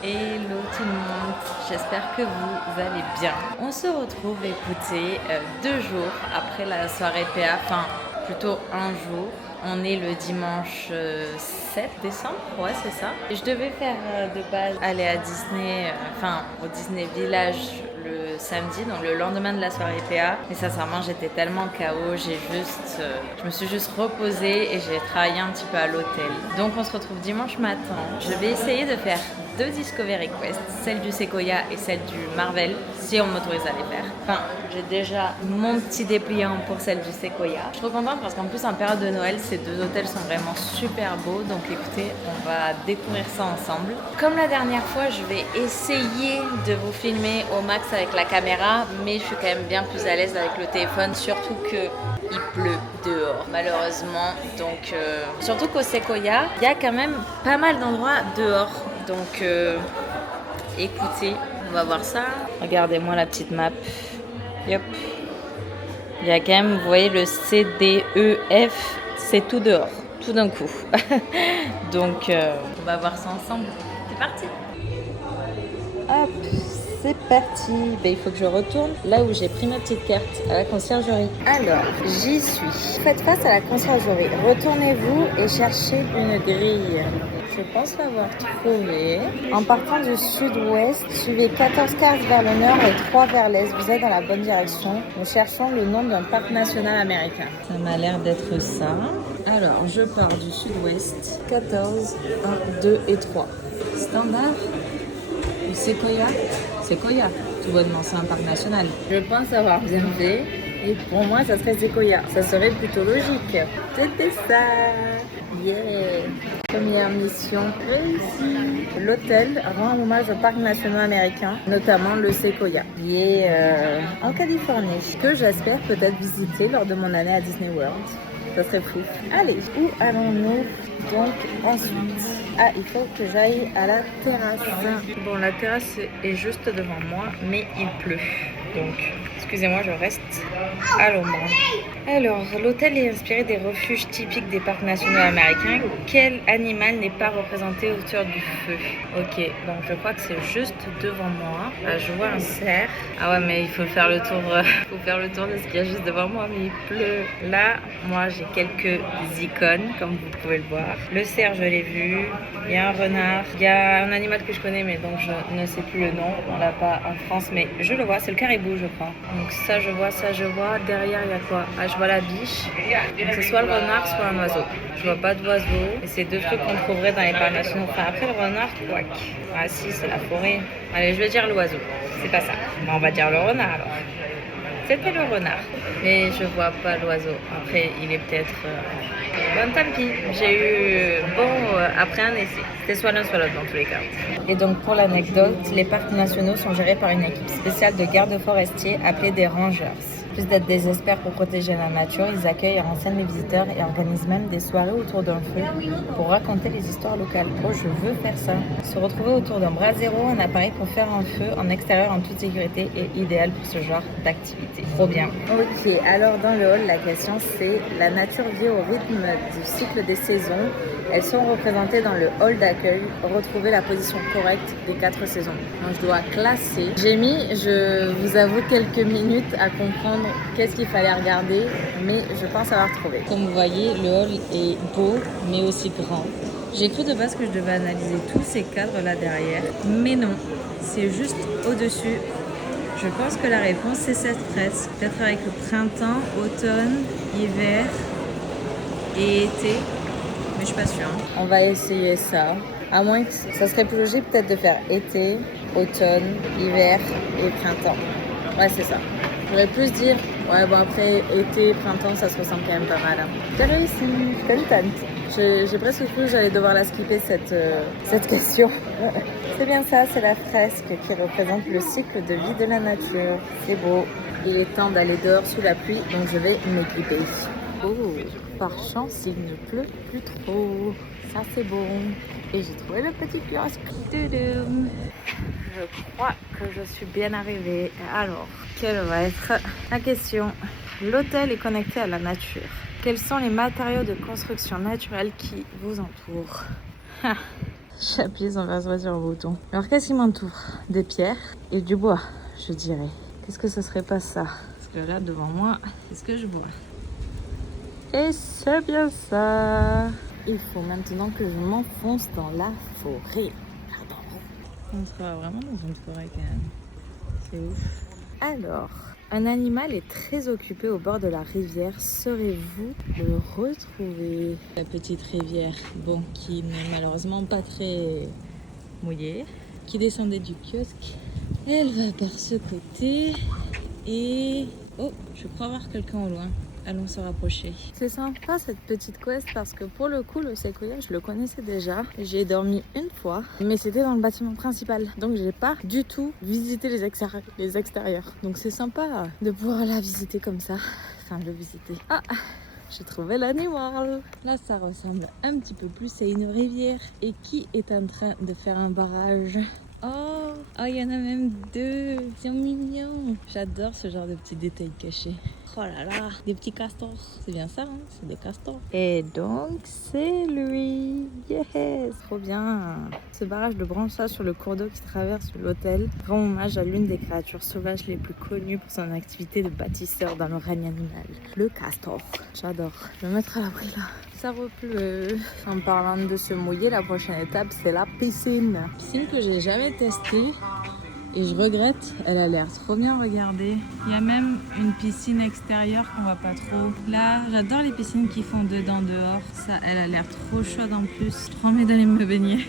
Hello tout le monde, j'espère que vous allez bien. On se retrouve, écoutez, 2 jours après la soirée PA, enfin plutôt un jour. On est le dimanche 7 décembre, ouais c'est ça. Je devais faire de base aller à Disney, enfin au Disney Village le samedi, donc le lendemain de la soirée PA. Mais sincèrement j'étais tellement KO, je me suis juste reposée et j'ai travaillé un petit peu à l'hôtel. Donc on se retrouve dimanche matin. Je vais essayer de faire 2 Discovery Quest, celle du Sequoia et celle du Marvel, si on m'autorise à les faire. Enfin, j'ai déjà mon petit dépliant pour celle du Sequoia. Je suis trop contente parce qu'en plus en période de Noël, ces 2 hôtels sont vraiment super beaux. Donc écoutez, on va découvrir ça ensemble. Comme la dernière fois, je vais essayer de vous filmer au max avec la caméra, mais je suis quand même bien plus à l'aise avec le téléphone, surtout que il pleut dehors malheureusement. Donc surtout qu'au Sequoia, il y a quand même pas mal d'endroits dehors. Donc écoutez, on va voir ça. Regardez-moi la petite map. Yep. Il y a quand même, vous voyez le C, D, E, F, c'est tout dehors, tout d'un coup. Donc on va voir ça ensemble. C'est parti. Hop, c'est parti. Ben, il faut que je retourne là où j'ai pris ma petite carte, à la conciergerie. Alors, j'y suis. Faites face à la conciergerie. Retournez-vous et cherchez une grille. Je pense l'avoir trouvé. En partant du sud-ouest, suivez 14 cases vers le nord et 3 vers l'est. Vous êtes dans la bonne direction. Nous cherchons le nom d'un parc national américain. Ça m'a l'air d'être ça. Alors, je pars du sud-ouest. 14, 1, 2 et 3. Standard. Sequoia. Sequoia. Tout bonnement, c'est un parc national. Je pense avoir bien fait. Et pour moi, ça serait Sequoia. Ça serait plutôt logique. C'était ça. Yeah. Première mission réussie. L'hôtel rend hommage aux parcs nationaux américains, notamment le Sequoia, qui est en Californie, que j'espère peut-être visiter lors de mon année à Disney World. Ça serait fou. Allez, où allons-nous donc ensuite? Ah, il faut que j'aille à la terrasse. Bon, la terrasse est juste devant moi, mais il pleut. Donc, excusez-moi, je reste à l'ombre. Alors, l'hôtel est inspiré des refuges typiques des parcs nationaux américains. Quel animal n'est pas représenté autour du feu? Ok, donc je crois que c'est juste devant moi. Je vois un cerf. Ah ouais, mais il faut faire le tour, faut faire le tour de ce qu'il y a juste devant moi, mais il pleut. Là, moi, j'ai quelques icônes, comme vous pouvez le voir. Le cerf, je l'ai vu. Il y a un renard. Il y a un animal que je connais, mais donc je ne sais plus le nom. On l'a pas en France, mais je le vois. C'est le caribou, je crois. Donc ça, je vois, ça, je vois. Derrière, il y a quoi? Ah, je vois la biche. Donc c'est soit le renard, soit un oiseau. Je vois pas d'oiseau. Et c'est 2 trucs qu'on trouverait dans les parcs nationaux. Enfin, après le renard, quoique. Ah si, c'est la forêt. Allez, je vais dire l'oiseau. C'est pas ça. Bon, on va dire le renard alors. C'était le renard, mais je vois pas l'oiseau. Après, il est peut-être... Bon, tant pis. J'ai eu... après un essai. C'était soit l'un, soit l'autre dans tous les cas. Et donc, pour l'anecdote, les parcs nationaux sont gérés par une équipe spéciale de gardes forestiers appelée des rangers. Plus d'être des experts pour protéger la nature, ils accueillent et renseignent les visiteurs et organisent même des soirées autour d'un feu pour raconter les histoires locales. Oh, je veux faire ça. Se retrouver autour d'un brasero, un appareil pour faire un feu en extérieur en toute sécurité est idéal pour ce genre d'activité. Trop bien. Ok, alors dans le hall, la question c'est la nature vit au rythme du cycle des saisons. Elles sont représentées dans le hall d'accueil. Retrouvez la position correcte des 4 saisons. Donc je dois classer. J'ai mis, je vous avoue, quelques minutes à comprendre qu'est-ce qu'il fallait regarder, mais je pense avoir trouvé. Comme vous voyez, le hall est beau, mais aussi grand. J'ai cru de base que je devais analyser tous ces cadres là derrière, mais non, c'est juste au-dessus. Je pense que la réponse c'est cette fresque, peut-être avec le printemps, automne, hiver et été, mais je suis pas sûre. On va essayer ça, à moins que ça serait plus logique peut-être de faire été, automne, hiver et printemps. Ouais, c'est ça. Je pourrais plus dire, ouais, bon après, été, printemps, ça se ressemble quand même pas mal. Hein. J'ai réussi, contente. J'ai presque cru que j'allais devoir la skipper cette question. C'est bien ça, c'est la fresque qui représente le cycle de vie de la nature. C'est beau. Il est temps d'aller dehors sous la pluie, donc je vais m'équiper. Oh, par chance, il ne pleut plus trop. Ça, c'est bon. Et j'ai trouvé le petit kiosque. Toudoum. Je crois que je suis bien arrivée. Alors, quelle va être la question? L'hôtel est connecté à la nature. Quels sont les matériaux de construction naturelle qui vous entourent? J'appuie sans faire sur le bouton. Alors qu'est-ce qui m'entoure? Des pierres et du bois, je dirais. Qu'est-ce que ce serait pas ça? Parce que là, devant moi, c'est ce que je vois. Et c'est bien ça. Il faut maintenant que je m'enfonce dans la forêt. On sera vraiment dans une forêt quand même. C'est ouf. Alors, un animal est très occupé au bord de la rivière. Saurez-vous le retrouver? La petite rivière, bon, qui n'est malheureusement pas très mouillée, qui descendait du kiosque. Elle va par ce côté et... Oh, je crois voir quelqu'un au loin. Allons se rapprocher. C'est sympa cette petite quest parce que pour le coup, le séquoia, je le connaissais déjà. J'y ai dormi une fois, mais c'était dans le bâtiment principal. Donc j'ai pas du tout visité les extérieurs. Donc c'est sympa de pouvoir la visiter comme ça. Enfin, le visiter. Ah, j'ai trouvé l'animal. Là, ça ressemble un petit peu plus à une rivière. Et qui est en train de faire un barrage? Oh, il y en a même deux. Ils sont mignons. J'adore ce genre de petits détails cachés. Oh là là, des petits castors. C'est bien ça, hein? C'est des castors. Et donc, c'est lui. Yes, trop bien. Ce barrage de branchage sur le cours d'eau qui traverse l'hôtel rend hommage à l'une des créatures sauvages les plus connues pour son activité de bâtisseur dans le règne animal, le castor. J'adore. Je vais me mettre à l'abri là. Ça repleut. En parlant de se mouiller, la prochaine étape, c'est la piscine. Piscine que j'ai jamais testée. Et je regrette, elle a l'air trop bien, regardez. Il y a même une piscine extérieure qu'on voit pas trop. Là, j'adore les piscines qui font dedans, dehors. Ça, elle a l'air trop chaude en plus. J'ai trop envie d'aller me baigner.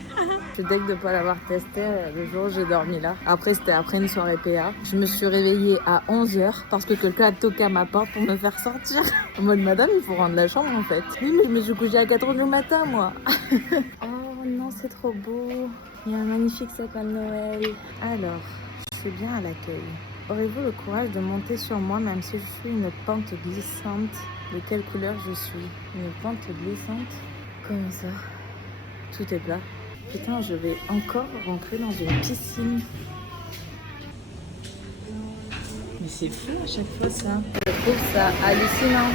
Je suis deg de pas l'avoir testé le jour où j'ai dormi là. Après, c'était après une soirée PA. Je me suis réveillée à 11h parce que quelqu'un a toqué à ma porte pour me faire sortir. En mode, madame, il faut rendre la chambre en fait. Oui, mais je me suis couchée à 4h du matin, moi. Oh non, c'est trop beau. Il y a un magnifique sapin de Noël. Alors, je suis bien à l'accueil. Aurez-vous le courage de monter sur moi même si je suis une pente glissante? De quelle couleur je suis? Une pente glissante? Comme ça. Tout est plat. Putain, je vais encore rentrer dans une piscine. Mais c'est fou à chaque fois ça. Je trouve ça hallucinant.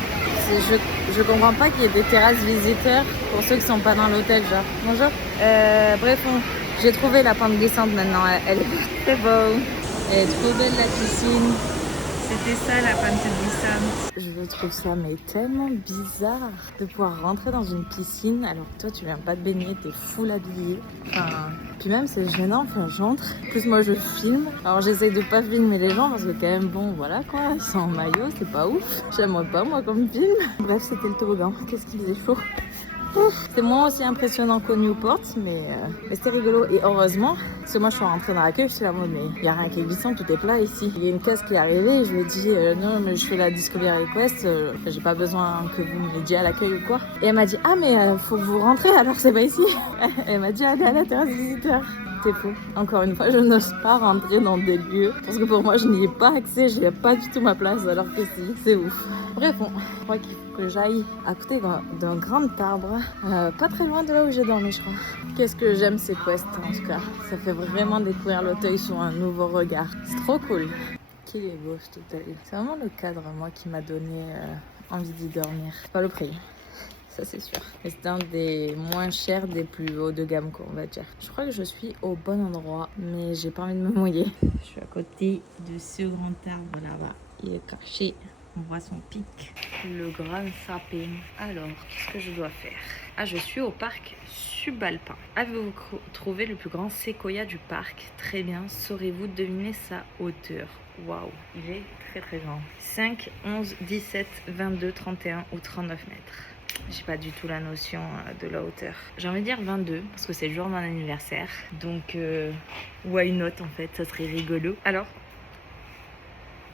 Je comprends pas qu'il y ait des terrasses visiteurs pour ceux qui sont pas dans l'hôtel, genre. Bonjour. Bref, j'ai trouvé la pente glissante maintenant. Elle est très beau. Elle est trop belle la piscine. C'était ça la pente glissante. Je trouve ça mais tellement bizarre de pouvoir rentrer dans une piscine alors que toi tu viens pas te baigner, t'es full habillé. Enfin, puis même c'est gênant, enfin j'entre. En plus moi je filme. Alors j'essaye de pas filmer les gens parce que quand même bon voilà quoi, ils sont en maillot, c'est pas ouf. J'aimerais pas moi comme film. Bref c'était le toboggan. Qu'est-ce qu'il faisait chaud. C'est moins aussi impressionnant qu'au Newport, mais c'était rigolo. Et heureusement, parce que moi je suis rentrée dans la queue, je suis là, mais il n'y a rien qui est glissant, tout est plat ici. Il y a une caisse qui est arrivée et je lui ai dit non, mais je fais la Discovery Request, j'ai pas besoin que vous me l'aidiez à l'accueil ou quoi. Et elle m'a dit ah, mais faut que vous rentrez alors c'est pas ici. Elle m'a dit allez à la terrasse visiteur. C'est fou. Encore une fois, je n'ose pas rentrer dans des lieux parce que pour moi, je n'y ai pas accès, je n'ai pas du tout ma place alors que si, c'est ouf. Bref, bon, je crois qu'il faut que j'aille à côté d'un grand arbre, pas très loin de là où j'ai dormi, je crois. Qu'est-ce que j'aime ces quests en tout cas. Ça fait vraiment découvrir l'Auteuil sous un nouveau regard. C'est trop cool. Qu'il est beau cet hôtel. C'est vraiment le cadre, moi, qui m'a donné envie d'y dormir. Pas le prix. Ça c'est sûr. C'est un des moins chers, des plus hauts de gamme qu'on va dire. Je crois que je suis au bon endroit, mais j'ai pas envie de me mouiller. Je suis à côté de ce grand arbre là-bas. Il est caché. On voit son pic. Le grand sapin. Alors, qu'est-ce que je dois faire? Ah, je suis au parc subalpin. Avez-vous trouvé le plus grand séquoia du parc? Très bien. Saurez-vous deviner sa hauteur? Waouh, il est très très grand. 5, 11, 17, 22, 31 ou 39 mètres. J'ai pas du tout la notion de la hauteur. J'ai envie de dire 22 parce que c'est le jour de mon anniversaire. Donc, why not en fait, ça serait rigolo. Alors,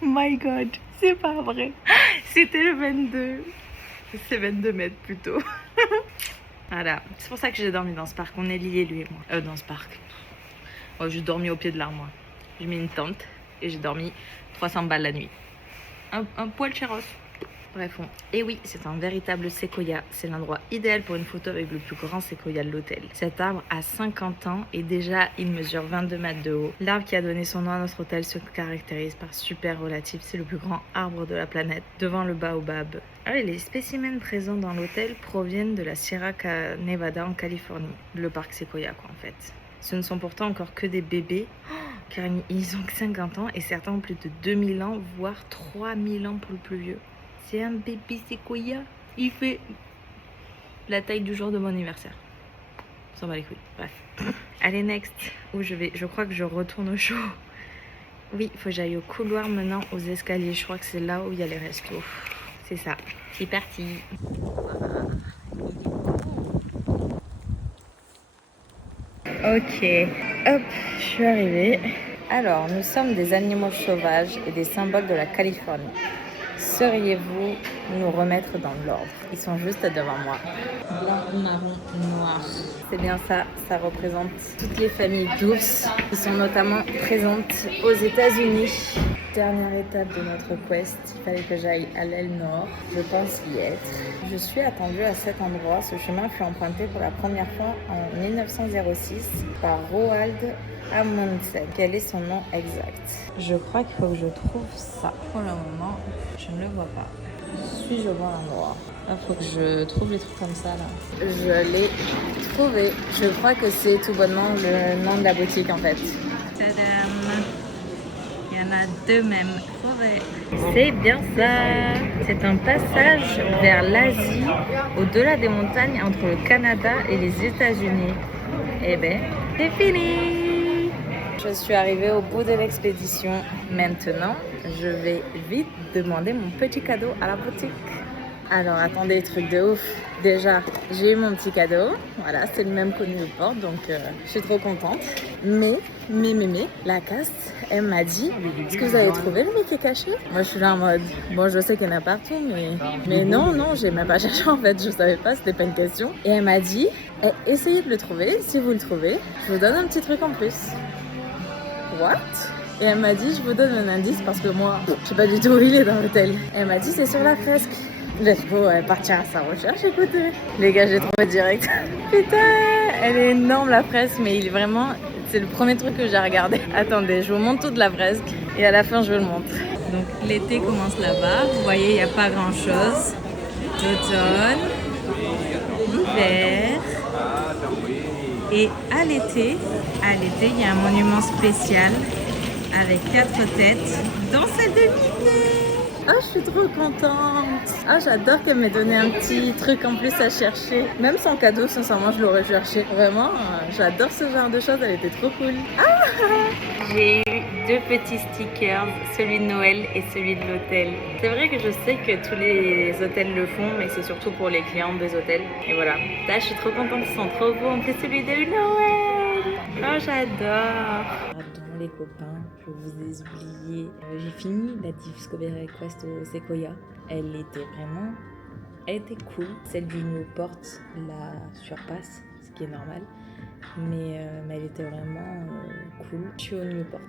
my god, c'est pas vrai. C'était le 22. C'est 22 mètres plutôt. Voilà, c'est pour ça que j'ai dormi dans ce parc. On est liés lui et moi. Dans ce parc. Oh, j'ai dormi au pied de l'arbre moi. J'ai mis une tente et j'ai dormi 300 balles la nuit. Un poil chéros. Bref, et oui, c'est un véritable séquoia. C'est l'endroit idéal pour une photo avec le plus grand séquoia de l'hôtel. Cet arbre a 50 ans et déjà il mesure 22 mètres de haut. L'arbre qui a donné son nom à notre hôtel se caractérise par super relatif. C'est le plus grand arbre de la planète, devant le baobab. Ah oui, les spécimens présents dans l'hôtel proviennent de la Sierra Nevada en Californie, le parc séquoia quoi en fait. Ce ne sont pourtant encore que des bébés, car ils ont que 50 ans et certains ont plus de 2000 ans, voire 3000 ans pour le plus vieux. C'est un bébé séquoia. Il fait la taille du jour de mon anniversaire. Ça va les couilles. Bref. Allez, next. Où je vais? Je crois que je retourne au show. Oui, il faut que j'aille au couloir maintenant, aux escaliers. Je crois que c'est là où il y a les restos. C'est ça. C'est parti. Ok. Hop, je suis arrivée. Alors, nous sommes des animaux sauvages et des symboles de la Californie. Sauriez-vous nous remettre dans l'ordre? Ils sont juste devant moi. Blanc, marron, noir. C'est bien ça, ça représente toutes les familles d'ours qui sont notamment présentes aux États-Unis. Dernière étape de notre quest, il fallait que j'aille à l'aile nord. Je pense y être. Je suis attendue à cet endroit. Ce chemin fut emprunté pour la première fois en 1906 par Roald Amundsen. Quel est son nom exact? Je crois qu'il faut que je trouve ça. Pour le moment, je ne le vois pas. Suis-je au bon endroit? Il faut que je trouve les trucs comme ça là. Je l'ai trouvé. Je crois que c'est tout bonnement le nom de la boutique en fait. Tadam! Il y en a deux même. C'est bien ça. C'est un passage vers l'Asie, au-delà des montagnes entre le Canada et les États-Unis. Eh ben, c'est fini. Je suis arrivée au bout de l'expédition. Maintenant, je vais vite demander mon petit cadeau à la boutique. Alors, attendez, truc de ouf. Déjà, j'ai eu mon petit cadeau. Voilà, c'est le même qu'au Newport, donc je suis trop contente. Mais, la casse, elle m'a dit, est-ce que vous avez trouvé le mec qui est caché? Moi, je suis là en mode, bon, je sais qu'il y en a partout, mais non, j'ai même pas cherché en fait. Je savais pas, c'était pas une question. Et elle m'a dit, essayez de le trouver. Si vous le trouvez, je vous donne un petit truc en plus. What? Et elle m'a dit, je vous donne un indice parce que moi, je sais pas du tout où il est dans l'hôtel. Elle m'a dit, c'est sur la fresque. Let's go, elle partir à sa recherche, écoutez. Les gars, j'ai trouvé direct. Putain, elle est énorme la fresque, mais il est vraiment... C'est le premier truc que j'ai regardé. Attendez, je vous montre toute la fresque et à la fin, je vous le montre. Donc, l'été commence là-bas. Vous voyez, il n'y a pas grand-chose. L'automne, l'hiver. Et à l'été, il y a un monument spécial avec 4 têtes dans celle de l'été. Ah, je suis trop contente. Ah, j'adore qu'elle m'ait donné un petit truc en plus à chercher. Même sans cadeau, sincèrement, je l'aurais cherché. Vraiment, j'adore ce genre de choses. Elle était trop cool. Ah, j'ai eu 2 petits stickers, celui de Noël et celui de l'hôtel. C'est vrai que je sais que tous les hôtels le font, mais c'est surtout pour les clients des hôtels. Et voilà. Là, je suis trop contente. Ils sont trop beaux. En plus, celui de Noël. Oh, j'adore. Pardon les copains, je vous ai oublié. J'ai fini la Discovery Quest au Sequoia. Elle était cool. Celle du Newport la surpasse, ce qui est normal. Mais elle était vraiment cool. Je suis au Newport.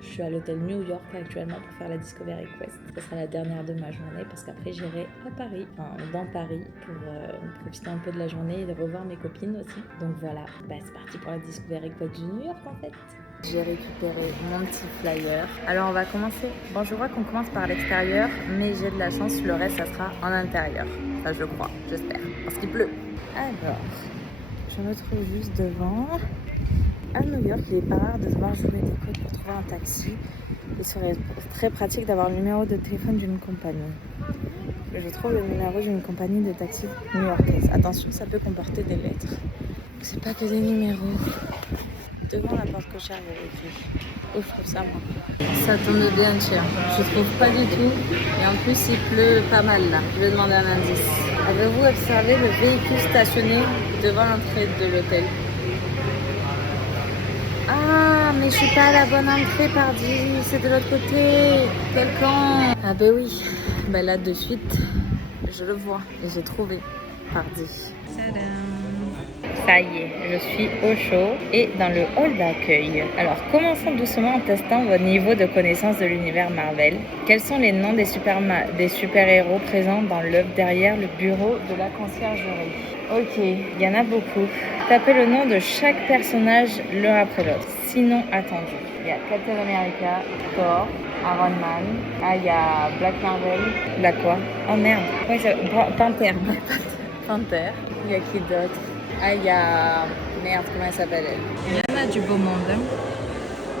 Je suis à l'hôtel New York actuellement pour faire la Discovery Quest. Ce sera la dernière de ma journée parce qu'après j'irai à Paris, dans Paris, pour profiter un peu de la journée et de revoir mes copines aussi. Donc voilà, c'est parti pour la Discovery Quest du New York en fait. J'ai récupéré mon petit flyer. Alors on va commencer. Bon, je vois qu'on commence par l'extérieur, mais j'ai de la chance, le reste ça sera en intérieur. Enfin, je crois, j'espère, parce qu'il pleut. Alors, je me trouve juste devant. À New York, il est pas rare de devoir jouer des codes pour trouver un taxi. Il serait très pratique d'avoir le numéro de téléphone d'une compagnie. Je trouve le numéro d'une compagnie de taxi new-yorkaise. Attention, ça peut comporter des lettres. C'est pas que des numéros. Devant la porte cochère, il y a écrit. Oh, je trouve ça moi. Ça tombe bien, tiens. Je trouve pas du tout. Et en plus, il pleut pas mal là. Je vais demander un indice. Avez-vous observé le véhicule stationné devant l'entrée de l'hôtel? Ah, mais je suis pas à la bonne entrée, pardi. C'est de l'autre côté. Quel camp? Ah ben oui. Ben là, de suite, je le vois. Et j'ai trouvé, pardi. Tadam. Ça y est, je suis au chaud et dans le hall d'accueil. Alors, commençons doucement en testant votre niveau de connaissance de l'univers Marvel. Quels sont les noms des super-héros présents dans l'œuvre derrière le bureau de la conciergerie? Ok, il y en a beaucoup. Tapez le nom de chaque personnage l'un après l'autre. Sinon attendu. Il y a Captain America, Thor, Iron Man. Ah, il y a Black Marvel. Black quoi? Oh merde. Oui, Panther. Panther. Il y a qui d'autre? Ah, il y a... Merde, comment elle s'appelle elle? Il y en a du beau monde. Hein.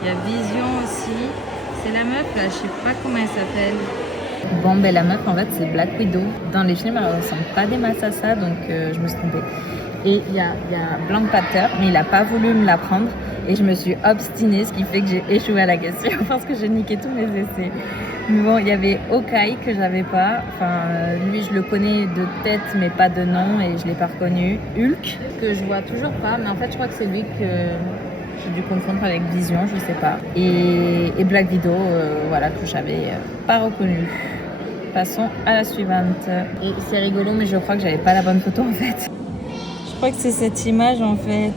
Il y a Vision aussi. C'est la meuf là, je sais pas comment elle s'appelle. Bon, ben la meuf en fait c'est Black Widow. Dans les films elle ressemble pas des masses à ça, donc je me suis trompée. Et il y a Black Panther, mais il a pas voulu me la prendre. Et je me suis obstinée, ce qui fait que j'ai échoué à la question parce que j'ai niqué tous mes essais. Mais bon, il y avait Hawkeye que j'avais pas. Enfin, lui, je le connais de tête, mais pas de nom, et je l'ai pas reconnu. Hulk, que je vois toujours pas, mais en fait, je crois que c'est lui que j'ai dû confondre avec Vision, je sais pas. Et Black Widow, voilà, que j'avais pas reconnu. Passons à la suivante. Et c'est rigolo, mais je crois que j'avais pas la bonne photo en fait. Je crois que c'est cette image en fait.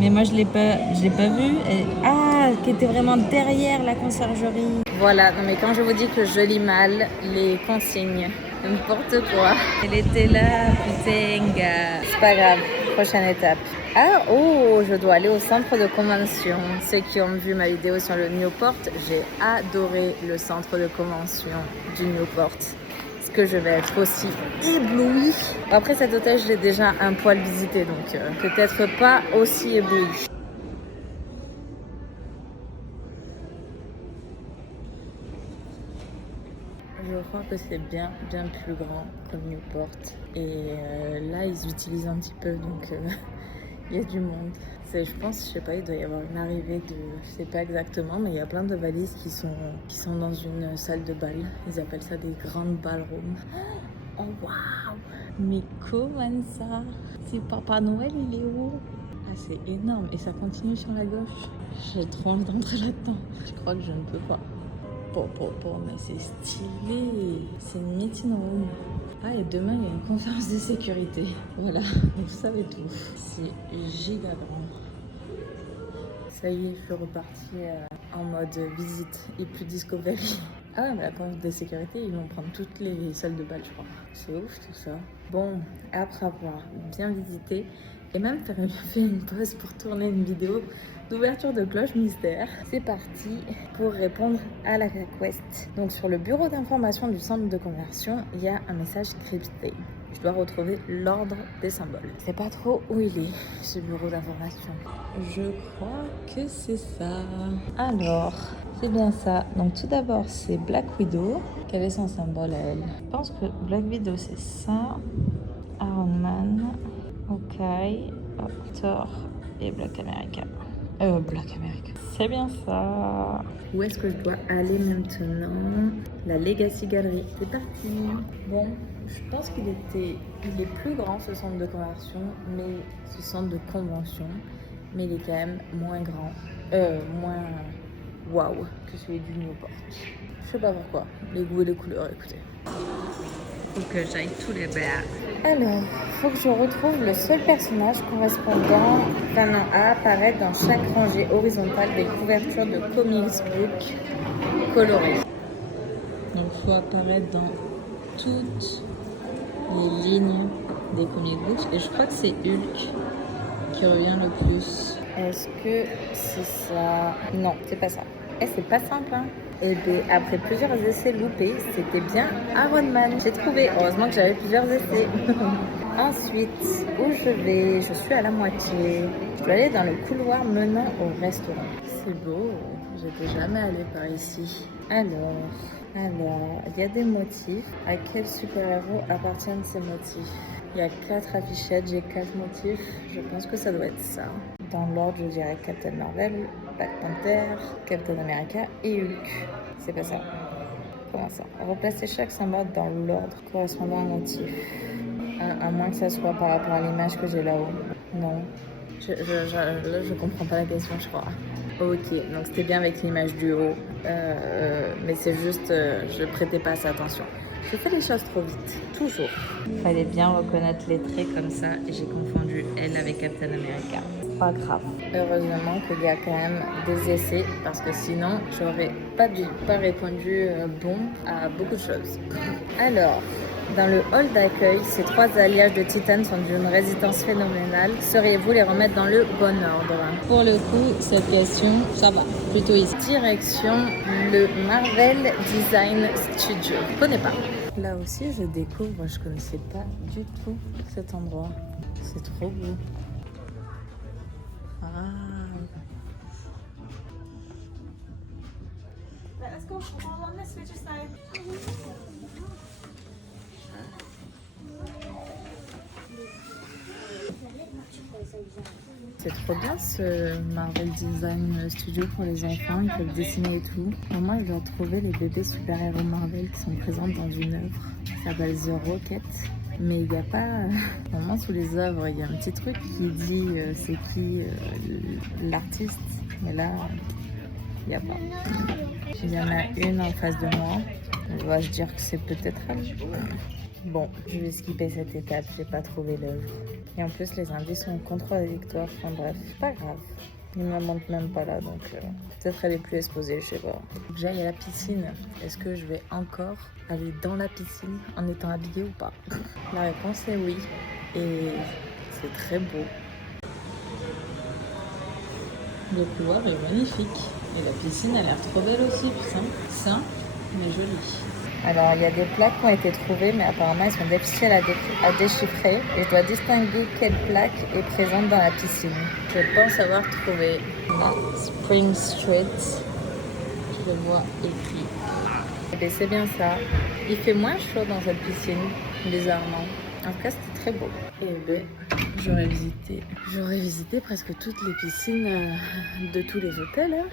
Mais moi je l'ai pas vue. Et... Ah, qui était vraiment derrière la conciergerie. Voilà, non mais quand je vous dis que je lis mal les consignes, n'importe quoi. Elle était là, putain, gars. C'est pas grave, prochaine étape. Ah, oh, je dois aller au centre de convention. Ceux qui ont vu ma vidéo sur le Newport, j'ai adoré le centre de convention du Newport. Est-ce que je vais être aussi éblouie? Après cet hôtel, je l'ai déjà un poil visité, donc peut-être pas aussi éblouie. Je crois que c'est bien plus grand que Newport. Et là, ils utilisent un petit peu, donc il y a du monde. Je pense, je sais pas, il doit y avoir une arrivée de... Je sais pas exactement, mais il y a plein de valises qui sont dans une salle de bal. Ils appellent ça des grandes ballrooms. Oh, waouh! Mais comment ça? C'est Papa Noël, il est où? Ah, c'est énorme. Et ça continue sur la gauche. J'ai trop envie d'entrer là-dedans. Je crois que je ne peux pas. Mais c'est stylé. C'est une meeting room. Ah, et demain, il y a une conférence de sécurité. Voilà, vous savez tout. C'est giga grand. Ça y est, je suis repartie en mode visite et plus discovery. Ah ouais, mais la conférence de sécurité, ils vont prendre toutes les salles de bal, je crois. C'est ouf tout ça. Bon, après avoir bien visité et même fait une pause pour tourner une vidéo d'ouverture de cloche mystère, c'est parti pour répondre à la quest. Donc sur le bureau d'information du centre de conversion, il y a un message crypté. Je dois retrouver l'ordre des symboles. Je sais pas trop où il est, ce bureau d'information. Je crois que c'est ça. Alors, c'est bien ça. Donc tout d'abord, c'est Black Widow. Quel est son symbole à elle? Je pense que Black Widow, c'est ça. Iron Man, Hawkeye, Thor et Black America. C'est bien ça. Où est-ce que je dois aller maintenant? La Legacy Gallery. C'est parti. Bon, je pense qu'il est plus grand ce centre de conversion, mais ce centre de convention, mais il est quand même moins grand, moins waouh que celui du Newport. Je sais pas pourquoi. Les goûts et les couleurs, écoutez. Faut que j'aille tous les bars. Alors, faut que je retrouve le seul personnage correspondant à apparaître dans chaque rangée horizontale des couvertures de comics book colorées. Donc, faut apparaître dans toutes les lignes des comic books. Et je crois que c'est Hulk qui revient le plus. Est-ce que c'est ça? Non, c'est pas ça. C'est pas simple, hein. Et bien, après plusieurs essais loupés, c'était bien Iron Man. J'ai trouvé, heureusement que j'avais plusieurs essais. Ensuite, où je vais? Je suis à la moitié. Je dois aller dans le couloir menant au restaurant. C'est beau, j'étais jamais allée par ici. Alors, il y a des motifs. À quel super-héros appartiennent ces motifs? Il y a 4 affichettes, j'ai 4 motifs. Je pense que ça doit être ça. Dans l'ordre, je dirais Captain Marvel, Black Panther, Captain America et Hulk. C'est pas ça. Comment ça? Replacer chaque symbole dans l'ordre correspondant à un motif. À moins que ça soit par rapport à l'image que j'ai là-haut. Non. Là, je comprends pas la question, je crois. Ok, donc c'était bien avec l'image du haut, mais c'est juste, je prêtais pas assez attention. Je fais les choses trop vite, toujours. Fallait bien reconnaître les traits comme ça et j'ai confondu elle avec Captain America. Pas grave. Heureusement qu'il y a quand même des essais parce que sinon j'aurais pas répondu bon à beaucoup de choses. Alors, dans le hall d'accueil, ces 3 alliages de titane sont d'une résistance phénoménale. Sauriez-vous les remettre dans le bon ordre? Pour le coup, cette question, ça va, plutôt ici. Direction le Marvel Design Studio. Je connais pas. Là aussi, je découvre, je connaissais pas du tout cet endroit. C'est trop beau. Ah. Let's go. On this switch side. C'est trop bien ce Marvel Design Studio pour les enfants, ils peuvent dessiner et tout. Moi, je dois trouver les bébés super-héros Marvel qui sont présents dans une œuvre. Ça s'appelle The Rocket. Mais il n'y a pas... Normalement, sous les œuvres, il y a un petit truc qui dit c'est qui l'artiste. Mais là, il n'y a pas. Il y en a une en face de moi. On va se dire que c'est peut-être elle. Bon, je vais skipper cette étape, j'ai pas trouvé l'œuvre. Et en plus, les indices sont contradictoires. Enfin bref, c'est pas grave. Ils ne me la montrent même pas là, donc peut-être elle est plus exposée, je sais pas. Faut que j'aille à la piscine. Est-ce que je vais encore aller dans la piscine en étant habillée ou pas? La réponse est oui. Et c'est très beau. Le couloir est magnifique. Et la piscine a l'air trop belle aussi, simple, mais jolie. Alors, il y a des plaques qui ont été trouvées, mais apparemment, elles sont difficiles à déchiffrer. Et je dois distinguer quelle plaque est présente dans la piscine. Je pense avoir trouvé Spring Street. Je le vois écrit. Et bien, c'est bien ça. Il fait moins chaud dans cette piscine, bizarrement. En tout cas, c'était très beau. Et bien, j'aurais visité presque toutes les piscines de tous les hôtels.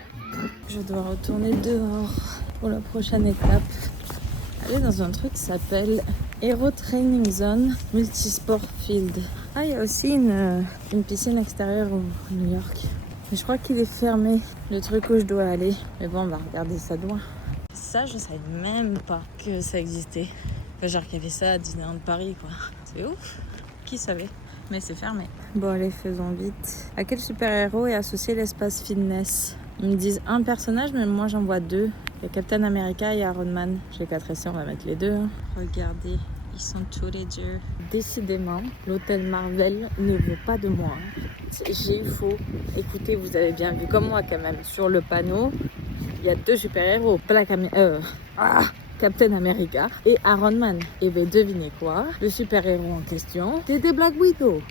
Je dois retourner dehors pour la prochaine étape. Aller dans un truc qui s'appelle Aero Training Zone Multisport Field. Ah, il y a aussi une piscine extérieure au New York. Mais je crois qu'il est fermé, le truc où je dois aller. Mais bon, on va regarder ça de loin. Ça, je savais même pas que ça existait. Enfin, genre qu'il y avait ça à Disneyland Paris, quoi. C'est ouf. Qui savait? Mais c'est fermé. Bon, allez, faisons vite. À quel super-héros est associé l'espace fitness? Ils me disent un personnage, mais moi j'en vois 2. Il y a Captain America et Iron Man. J'ai 4 essais, on va mettre les 2. Regardez, ils sont tous les deux. Décidément, l'hôtel Marvel ne veut pas de moi. J'ai eu faux. Écoutez, vous avez bien vu comme moi quand même. Sur le panneau, il y a 2 super-héros. Captain America et Iron Man. Et bien devinez quoi? Le super-héros en question, c'était Black Widow.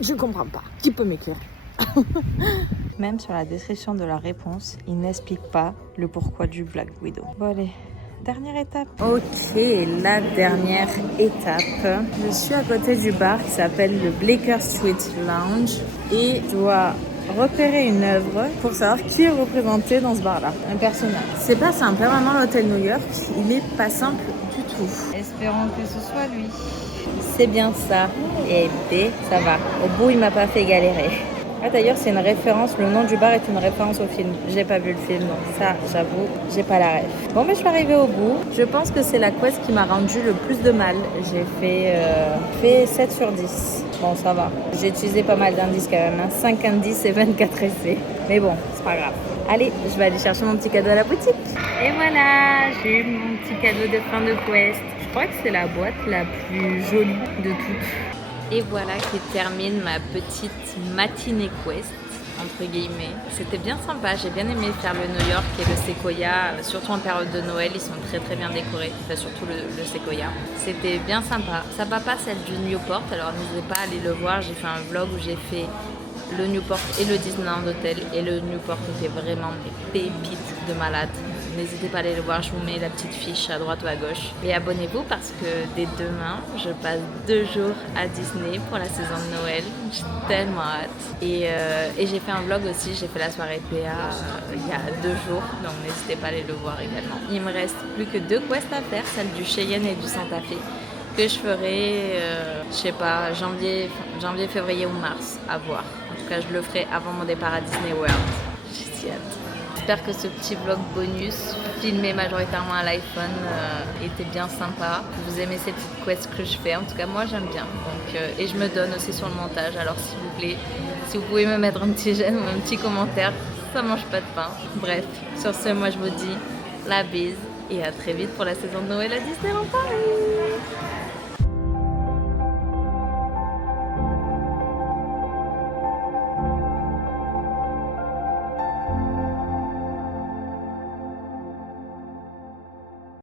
Je comprends pas. Qui peut m'éclairer? Même sur la description de la réponse, il n'explique pas le pourquoi du Black Widow. Bon allez, dernière étape. Ok, la dernière étape. Je suis à côté du bar qui s'appelle le Bleecker Street Lounge et je dois repérer une œuvre pour savoir qui est représenté dans ce bar-là. Un personnage. C'est pas simple, vraiment l'hôtel New York, il est pas simple du tout. Espérons que ce soit lui. C'est bien ça. Et B, ça va. Au bout, il m'a pas fait galérer. Ah, d'ailleurs, c'est une référence, le nom du bar est une référence au film. J'ai pas vu le film, donc ça, j'avoue, j'ai pas la ref. Bon, mais je suis arrivée au bout. Je pense que c'est la quest qui m'a rendu le plus de mal. J'ai fait 7 sur 10. Bon, ça va. J'ai utilisé pas mal d'indices quand même, 5 indices et 24 essais. Mais bon, c'est pas grave. Allez, je vais aller chercher mon petit cadeau à la boutique. Et voilà, j'ai eu mon petit cadeau de fin de quest. Je crois que c'est la boîte la plus jolie de toutes. Et voilà qui termine ma petite matinée quest, entre guillemets. C'était bien sympa, j'ai bien aimé faire le New York et le Sequoia, surtout en période de Noël, ils sont très très bien décorés, enfin surtout le Sequoia. C'était bien sympa. Ça va pas celle du Newport, alors n'hésitez pas à aller le voir, j'ai fait un vlog où j'ai fait le Newport et le Disneyland Hotel et le Newport était vraiment des pépites de malade. N'hésitez pas à aller le voir, je vous mets la petite fiche à droite ou à gauche. Et abonnez-vous parce que dès demain, je passe 2 jours à Disney pour la saison de Noël. J'ai tellement hâte. Et j'ai fait un vlog aussi, j'ai fait la soirée PA il y a 2 jours, donc n'hésitez pas à aller le voir également. Il me reste plus que 2 quests à faire, celle du Cheyenne et du Santa Fe. que je ferai, je sais pas, janvier, février ou mars, à voir. En tout cas, je le ferai avant mon départ à Disney World. J'ai si hâte. J'espère que ce petit vlog bonus, filmé majoritairement à l'iPhone, était bien sympa. Vous aimez ces petites quests que je fais. En tout cas, moi, j'aime bien. Donc, et je me donne aussi sur le montage. Alors, s'il vous plaît, si vous pouvez me mettre un petit j'aime ou un petit commentaire, ça mange pas de pain. Bref, sur ce, moi, je vous dis la bise et à très vite pour la saison de Noël à Disneyland Paris.